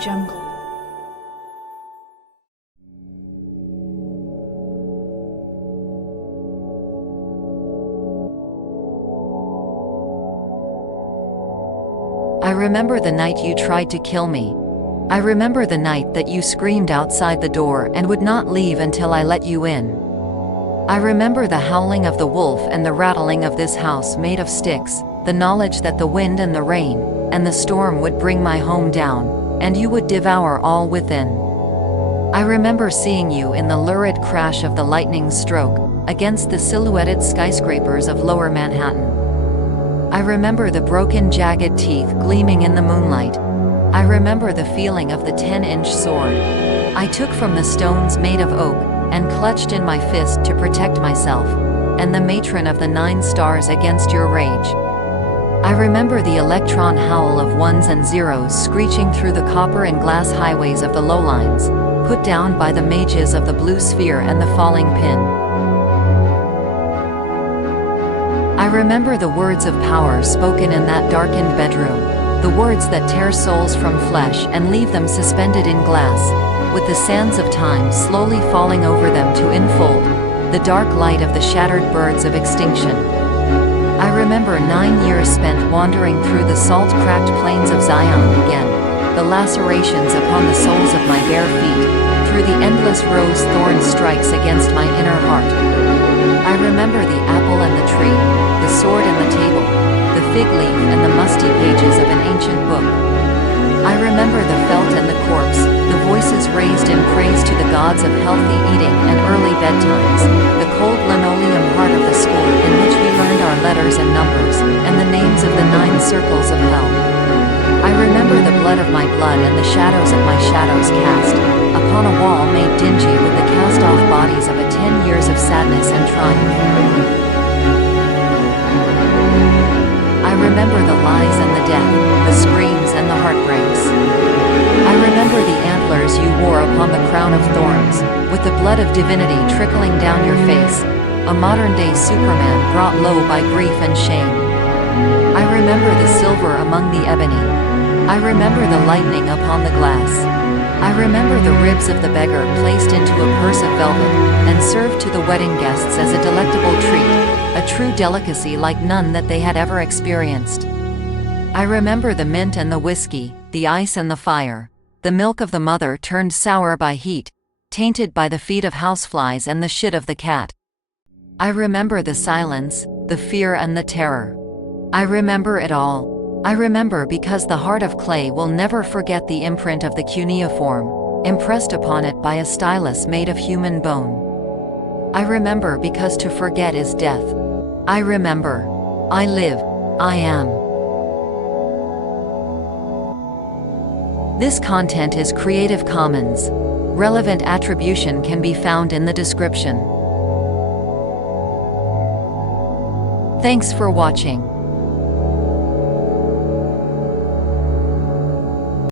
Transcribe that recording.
Jungle. I remember the night you tried to kill me. I remember the night that you screamed outside the door and would not leave until I let you in. I remember the howling of the wolf and the rattling of this house made of sticks, the knowledge that the wind and the rain and the storm would bring my home down, and you would devour all within. I remember seeing you in the lurid crash of the lightning stroke against the silhouetted skyscrapers of Lower Manhattan. I remember the broken jagged teeth gleaming in the moonlight. I remember the feeling of the 10-inch sword I took from the stones made of oak and clutched in my fist to protect myself, and the matron of the 9 stars against your rage. I remember the electron howl of ones and zeros screeching through the copper and glass highways of the lowlines, put down by the mages of the blue sphere and the falling pin. I remember the words of power spoken in that darkened bedroom, the words that tear souls from flesh and leave them suspended in glass, with the sands of time slowly falling over them to enfold the dark light of the shattered birds of extinction. I remember 9 years spent wandering through the salt-cracked plains of Zion again, the lacerations upon the soles of my bare feet, through the endless rose-thorn strikes against my inner heart. I remember the apple and the tree, the sword and the table, the fig leaf and the musty pages of an ancient book. I remember the felt and the corpse, the voices raised in praise to the gods of healthy eating and early bedtimes, the cold linoleum heart of the school in which we learned our letters and numbers, and the names of the 9 circles of hell. I remember the blood of my blood and the shadows of my shadows cast upon a wall made dingy with the cast-off bodies of 10 years of sadness and triumph. I remember the lies and the death, the screams and the heartbreaks. I remember the antlers you wore upon the crown of thorns, with the blood of divinity trickling down your face, a modern-day Superman brought low by grief and shame. I remember the silver among the ebony. I remember the lightning upon the glass. I remember the ribs of the beggar placed into a purse of velvet and served to the wedding guests as a delectable treat, a true delicacy like none that they had ever experienced. I remember the mint and the whiskey, the ice and the fire, the milk of the mother turned sour by heat, tainted by the feet of houseflies and the shit of the cat. I remember the silence, the fear and the terror. I remember it all. I remember because the heart of clay will never forget the imprint of the cuneiform, impressed upon it by a stylus made of human bone. I remember because to forget is death. I remember. I live. I am. This content is Creative Commons. Relevant attribution can be found in the description. Thanks for watching.